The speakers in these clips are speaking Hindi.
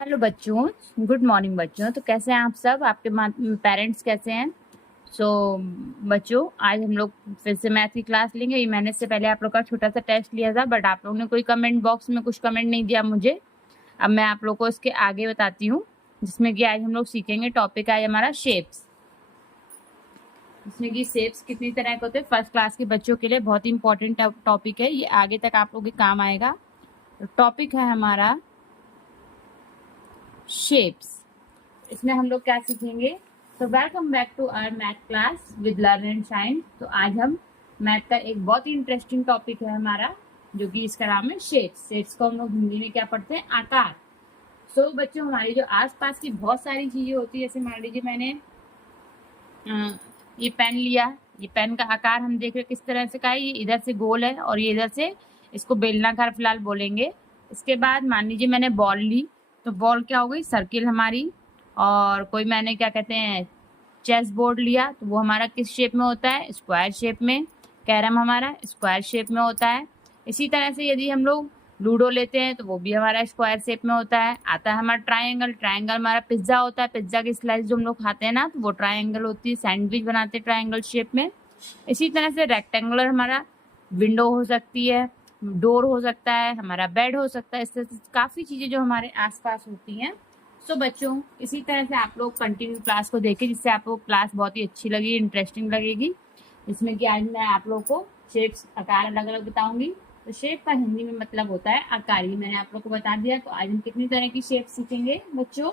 हेलो बच्चों। गुड मॉर्निंग बच्चों। तो कैसे हैं आप सब? आपके पेरेंट्स कैसे हैं? सो बच्चों, आज हम लोग फिर से मैथ की क्लास लेंगे। ये मैंने इससे पहले आप लोग का छोटा सा टेस्ट लिया था, बट आप लोगों ने कोई कमेंट बॉक्स में कुछ कमेंट नहीं दिया मुझे। अब मैं आप लोग को इसके आगे बताती हूँ, जिसमें कि आज हम लोग सीखेंगे। टॉपिक है हमारा शेप्स, जिसमें कि शेप्स कितनी तरह के होते हैं। फर्स्ट क्लास के बच्चों के लिए बहुत ही इंपॉर्टेंट टॉपिक है ये, आगे तक आप लोगों के काम आएगा। टॉपिक है हमारा शेप्स। इसमें हम लोग क्या सीखेंगे? तो welcome back to our math class with Learn and Shine. तो आज हम मैथ का एक बहुत ही इंटरेस्टिंग टॉपिक है हमारा, जो कि इसका नाम है शेप्स। शेप्स को हम लोग हिंदी में क्या पढ़ते हैं? आकार। सो बच्चों, हमारी जो आसपास की बहुत सारी चीजें होती है, जैसे मान लीजिए मैंने ये पेन लिया। ये पेन का आकार हम देख रहे किस तरह से का है। ये इधर से गोल है और ये इधर से, इसको बेलनाकार फिलहाल बोलेंगे। इसके बाद मान लीजिए मैंने बॉल ली, तो बॉल क्या हो गई? सर्किल हमारी। और कोई मैंने क्या कहते हैं, चेस बोर्ड लिया, तो वो हमारा किस शेप में होता है? स्क्वायर शेप में। कैरम हमारा स्क्वायर शेप में होता है। इसी तरह से यदि हम लोग लूडो लेते हैं, तो वो भी हमारा स्क्वायर शेप में होता है। आता है हमारा ट्रायंगल। ट्रायंगल हमारा पिज्जा होता है। पिज्जा की स्लाइस जो हम लोग खाते हैं ना, तो वो ट्रायंगल होती है। सैंडविच बनाते हैं ट्रायंगल शेप में। इसी तरह से रेक्टेंगुलर हमारा विंडो हो सकती है, डोर हो सकता है, हमारा बेड हो सकता है। इस तरह से काफ़ी चीज़ें जो हमारे आसपास होती हैं। सो बच्चों, इसी तरह से आप लोग कंटिन्यू क्लास को देखें, जिससे आपको क्लास बहुत ही अच्छी लगेगी, इंटरेस्टिंग लगेगी। इसमें कि आज मैं आप लोग को शेप्स, आकार अलग अलग बताऊंगी। तो शेप का हिंदी में मतलब होता है आकार। ये मैंने आप लोग को बता दिया। तो आज हम कितनी तरह की शेप सीखेंगे बच्चों?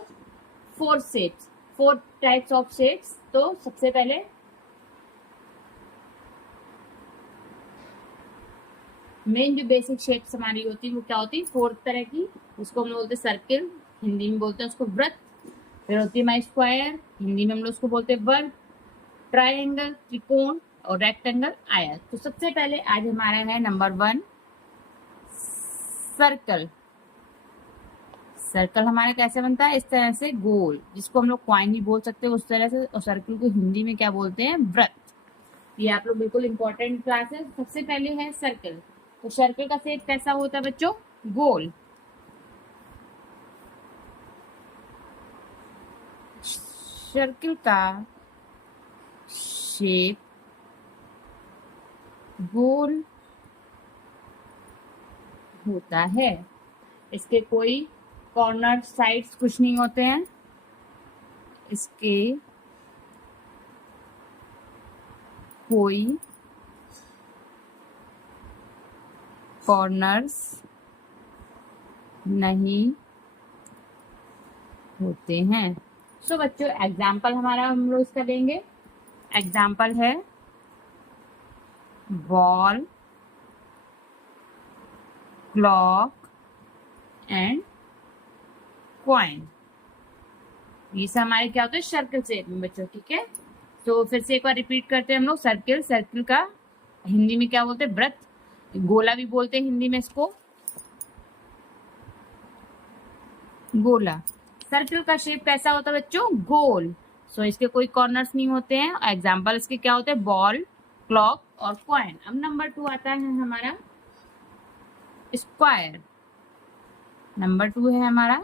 4 शेप्स, 4 टाइप्स ऑफ शेप्स। तो सबसे पहले मेन जो बेसिक शेप्स हमारी होती है वो क्या होती है? 4 तरह की। उसको हम लोग बोलते हैं सर्किल, हिंदी में बोलते हैं उसको वृत्त। फिर होती है हमारी स्क्वायर, हिंदी में हम लोग उसको बोलते हैं वर्ग। ट्रायंगल, त्रिकोण। और रेक्टेंगल, आयत। तो सबसे पहले आज हमारा है नंबर 1, सर्कल। सर्कल हमारा कैसे बनता है? इस तरह से गोल, जिसको हम लोग क्वाइन भी बोल सकते हैं उस तरह से। और सर्कल को हिंदी में क्या बोलते हैं? वृत्त। ये आप लोग बिल्कुल इंपॉर्टेंट क्लास है। सबसे पहले है सर्कल। तो सर्कल का शेप कैसा होता है बच्चों? गोल। सर्कल का शेप गोल होता है। इसके कोई कॉर्नर साइड्स कुछ नहीं होते हैं। इसके कोई कॉर्नर्स नहीं होते हैं। सो बच्चों, एग्जाम्पल हमारा हम लोग इसका लेंगे। एग्जाम्पल है बॉल, क्लॉक एंड कॉइन। ये सब हमारे क्या होते हैं? सर्कल शेप में बच्चों, ठीक है। तो फिर से एक बार रिपीट करते हैं हम लोग। सर्किल, सर्किल का हिंदी में क्या बोलते हैं? वृत्त। गोला भी बोलते हैं हिंदी में इसको, गोला। सर्किल का शेप कैसा होता है बच्चों? गोल। सो इसके कोई कॉर्नर्स नहीं होते हैं। एग्जाम्पल इसके क्या होते हैं? बॉल, क्लॉक और कॉइन। अब नंबर 2 आता है हमारा स्क्वायर। नंबर 2 है हमारा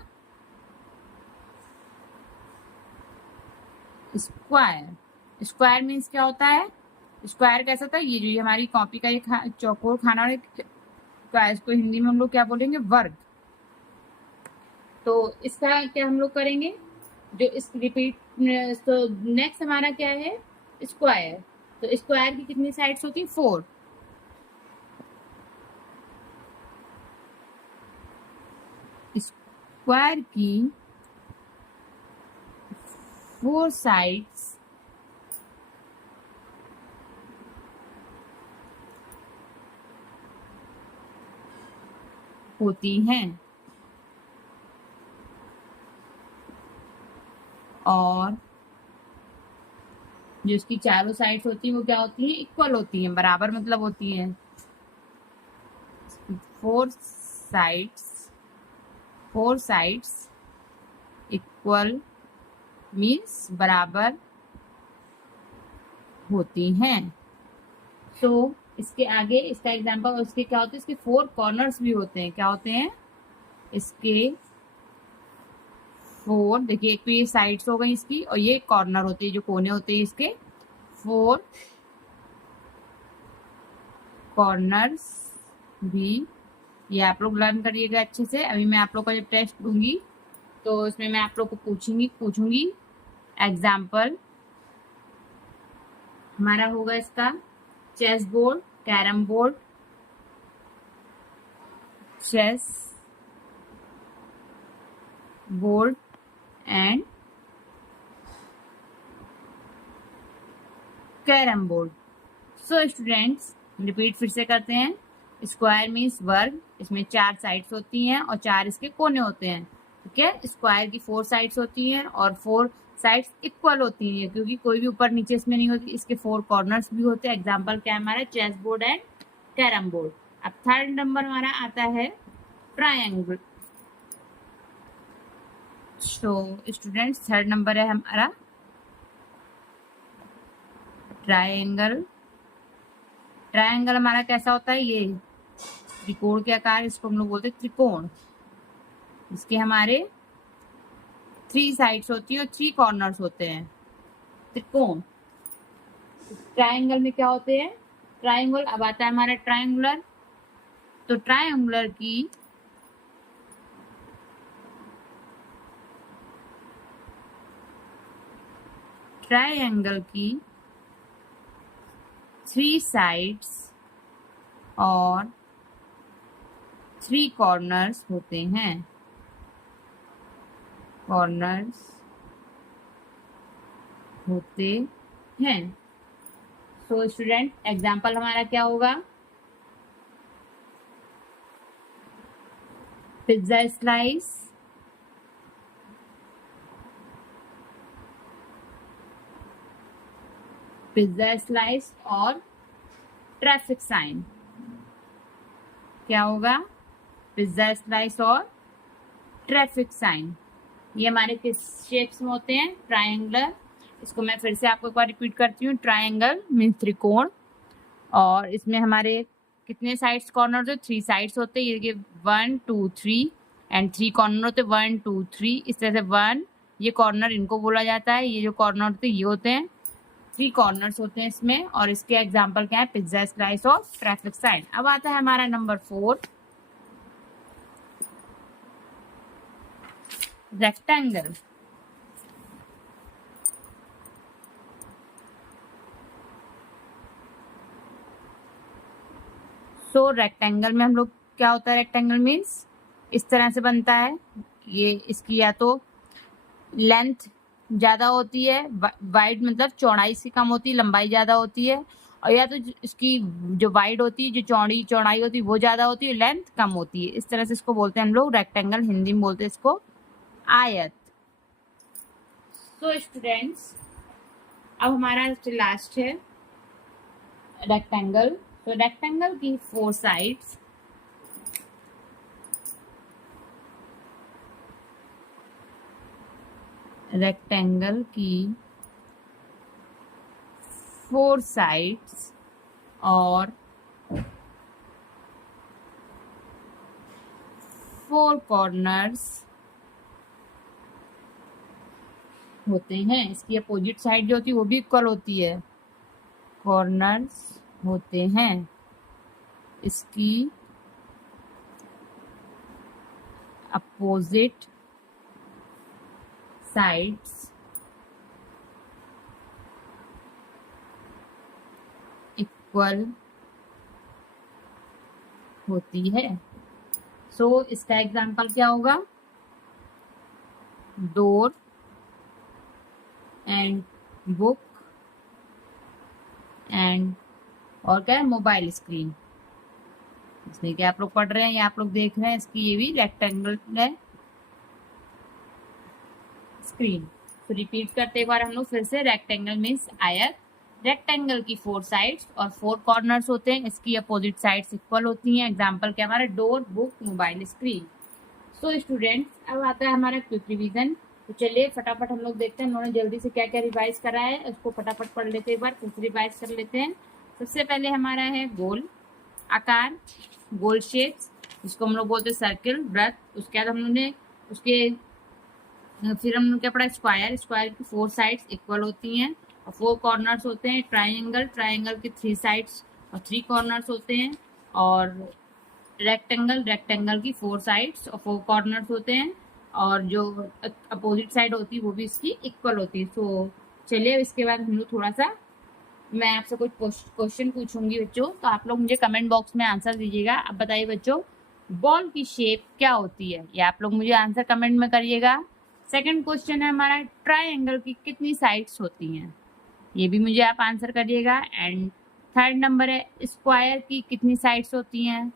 स्क्वायर। स्क्वायर मीन्स क्या होता है? स्क्वायर कैसा था? ये जो हमारी कॉपी का ये चौकोर खाना, और इसको हिंदी में हम लोग क्या बोलेंगे? वर्ग। तो इसका क्या हम लोग करेंगे? जो इस रिपीट। तो नेक्स्ट हमारा क्या है? स्क्वायर। तो स्क्वायर की कितनी साइड्स होती है? 4। स्क्वायर की 4 साइड्स होती हैं। और जो इसकी चारों साइड्स होती हैं वो क्या होती हैं? इक्वल होती हैं, बराबर मतलब होती हैं। 4 साइड्स, 4 साइड्स इक्वल मीन्स बराबर होती हैं। तो इसके आगे इसका एग्जांपल, उसके क्या होते हैं? इसके 4 कॉर्नर्स भी होते हैं। क्या होते हैं? इसके 4, देखिए एक तो ये साइड्स हो गई इसकी और ये कॉर्नर होती है, जो कोने होते हैं इसके, 4 कॉर्नर्स भी। ये आप लोग लर्न करिएगा अच्छे से। अभी मैं आप लोग का जब टेस्ट दूंगी तो इसमें मैं आप लोग को पूछूंगी एग्जाम्पल। हमारा होगा इसका chess board, carrom board, chess board and carrom board. So students, repeat फिर से करते हैं। स्क्वायर मीन्स वर्ग, इसमें 4 साइड्स होती हैं और 4 इसके कोने होते हैं। ठीक है, स्क्वायर की 4 साइड्स होती हैं और 4 साइड्स इक्वल होती हैं, क्योंकि कोई भी ऊपर नीचे इसमें नहीं होती। इसके 4 कॉर्नर्स भी होते हैं। एग्जाम्पल क्या है हमारा, chess board and carrom board. अब थर्ड नंबर हमारा आता है triangle. So students, third number है हमारा ट्रायंगल। ट्रायंगल हमारा कैसा होता है, ये त्रिकोण के आकार, इसको हम लोग बोलते हैं त्रिकोण। इसके हमारे 3 साइड्स होती है और 3 कॉर्नर्स होते हैं। त्रिकोण। ट्रायंगल में क्या होते हैं, ट्रायंगल। अब आता है हमारा ट्रायंगुलर। तो ट्रायंगुलर की ट्रायंगल की 3 साइड्स और 3 कॉर्नर्स होते हैं। कॉर्नर्स होते हैं। सो स्टूडेंट, एग्जाम्पल हमारा क्या होगा, पिज्जा स्लाइस, पिज्जा स्लाइस और ट्रैफिक साइन। क्या होगा, पिज्जा स्लाइस और ट्रैफिक साइन। ये हमारे किस शेप्स में होते हैं, ट्रायंगुलर। इसको मैं फिर से आपको एक बार रिपीट करती हूँ। ट्रायंगल मीन्स त्रिकोण, और इसमें हमारे कितने साइड्स कॉर्नर होते हैं, 3 साइड्स होते हैं। ये 1 2 3 एंड 3 कॉर्नर होते हैं, 1 2 3। इस तरह से 1, ये कॉर्नर इनको बोला जाता है। ये जो कॉर्नर होते हैं ये होते हैं, 3 कॉर्नर्स होते हैं इसमें। और इसके एग्जाम्पल क्या है, पिज्जा स्लाइस और ट्रैफिक साइन। अब आता है हमारा नंबर 4, रेक्टेंगल। सो रेक्टेंगल में हम लोग क्या होता है, रेक्टेंगल मीन्स इस तरह से बनता है। ये इसकी या तो लेंथ ज़्यादा होती है, वाइड मतलब चौड़ाई से कम होती है, लंबाई ज़्यादा होती है। और या तो इसकी जो वाइड होती है, जो चौड़ाई होती है वो ज़्यादा होती है, लेंथ कम होती है। इस तरह से इसको बोलते हैं हम लोग रेक्टेंगल। हिंदी में बोलते हैं इसको आयत। सो स्टूडेंट्स, अब हमारा लास्ट है रेक्टेंगल। तो रेक्टेंगल की 4 साइड्स, रेक्टेंगल की 4 साइड्स और 4 कॉर्नर्स होते हैं। इसकी अपोजिट साइड जो होती है वो भी इक्वल होती है, कॉर्नर्स होते हैं। इसकी अपोजिट साइड्स इक्वल होती है। सो इसका एग्जाम्पल क्या होगा, डोर एंड बुक एंड और क्या है, मोबाइल स्क्रीन। इसमें क्या आप लोग पढ़ रहे हैं या आप लोग देख रहे हैं, इसकी ये भी रेक्टेंगल है स्क्रीन। तो रिपीट करते एक बार हम लोग फिर से। रेक्टेंगल मीन्स आयत। रेक्टेंगल की 4 साइड्स और 4 कॉर्नर्स होते हैं। इसकी अपोजिट साइड्स इक्वल होती हैं। एग्जाम्पल क्या हमारा, door, book, mobile screen. So students, अब आता है हमारा क्विक रिवीजन। तो चलिए फटाफट हम लोग देखते हैं उन्होंने जल्दी से क्या क्या रिवाइज करा है, उसको फटाफट पढ़ लेते हैं, एक बार फिर रिवाइज कर लेते हैं। सबसे पहले हमारा है गोल आकार, गोल शेप्स, जिसको हम लोग बोलते हैं सर्किल, वृत्त। उसके बाद हम लोगों ने उसके फिर हमने क्या पढ़ा, स्क्वायर, स्क्वायर की 4 साइड्स इक्वल होती हैं और 4 कॉर्नर्स होते हैं। ट्राइंगल, ट्राइंगल की 3 साइड्स और 3 कॉर्नर्स होते हैं। और रेक्टेंगल, रेक्टेंगल की 4 साइड्स और 4 कॉर्नर्स होते हैं और जो अपोजिट साइड होती है वो भी इसकी इक्वल होती है। सो चलिए इसके बाद हम लोग थोड़ा सा, मैं आपसे कुछ क्वेश्चन पूछूंगी बच्चों, तो आप लोग मुझे कमेंट बॉक्स में आंसर दीजिएगा। अब बताइए बच्चों, बॉल की शेप क्या होती है, ये आप लोग मुझे आंसर कमेंट में करिएगा। सेकंड क्वेश्चन है हमारा, ट्राइंगल की कितनी साइड्स होती हैं, ये भी मुझे आप आंसर करिएगा। एंड थर्ड नंबर है, स्क्वायर की कितनी साइड्स होती हैं।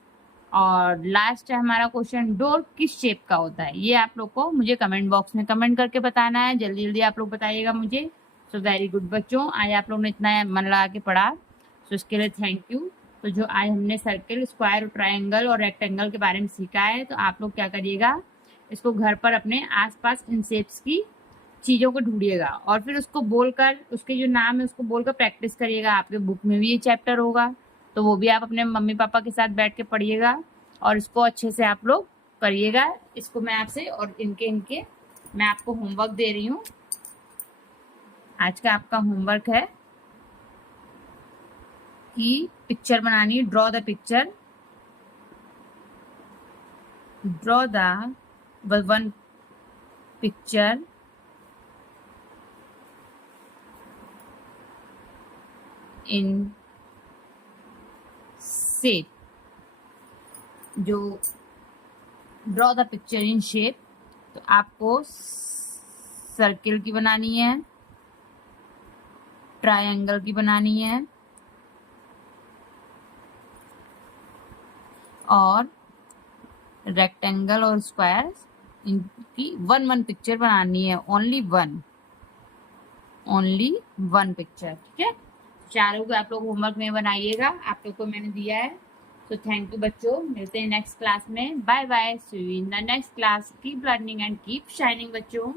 और लास्ट है हमारा क्वेश्चन, डोर किस शेप का होता है, ये आप लोग को मुझे कमेंट बॉक्स में कमेंट करके बताना है। जल्दी जल्दी आप लोग बताइएगा मुझे। सो वेरी गुड बच्चों, आज आप लोग ने इतना मन लगा के पढ़ा, सो इसके लिए थैंक यू। तो जो आज हमने सर्किल, स्क्वायर और ट्राइंगल और रेक्टेंगल के बारे में सीखा है, तो आप लोग क्या करिएगा, इसको घर पर अपने आसपास इन शेप्स की चीज़ों को ढूंढिएगा और फिर उसको बोलकर, उसके जो नाम है उसको बोलकर प्रैक्टिस करिएगा। आपके बुक में भी ये चैप्टर होगा, तो वो भी आप अपने मम्मी पापा के साथ बैठ के पढ़िएगा और इसको अच्छे से आप लोग करिएगा। इसको मैं आपसे और इनके मैं आपको होमवर्क दे रही हूँ। आज का आपका होमवर्क है कि पिक्चर बनानी, draw the picture, draw the one picture in shape, जो draw the picture in shape, तो आपको सर्किल की बनानी है, ट्रायंगल की बनानी है और रेक्टेंगल और स्क्वायर, इनकी वन पिक्चर बनानी है, ओनली वन पिक्चर, ठीक है। चारों को आप लोग होमवर्क में बनाइएगा, आप लोग को मैंने दिया है। तो थैंक यू बच्चों, मिलते हैं नेक्स्ट क्लास में। Bye bye, see you in the next class. Keep learning and keep shining बच्चों।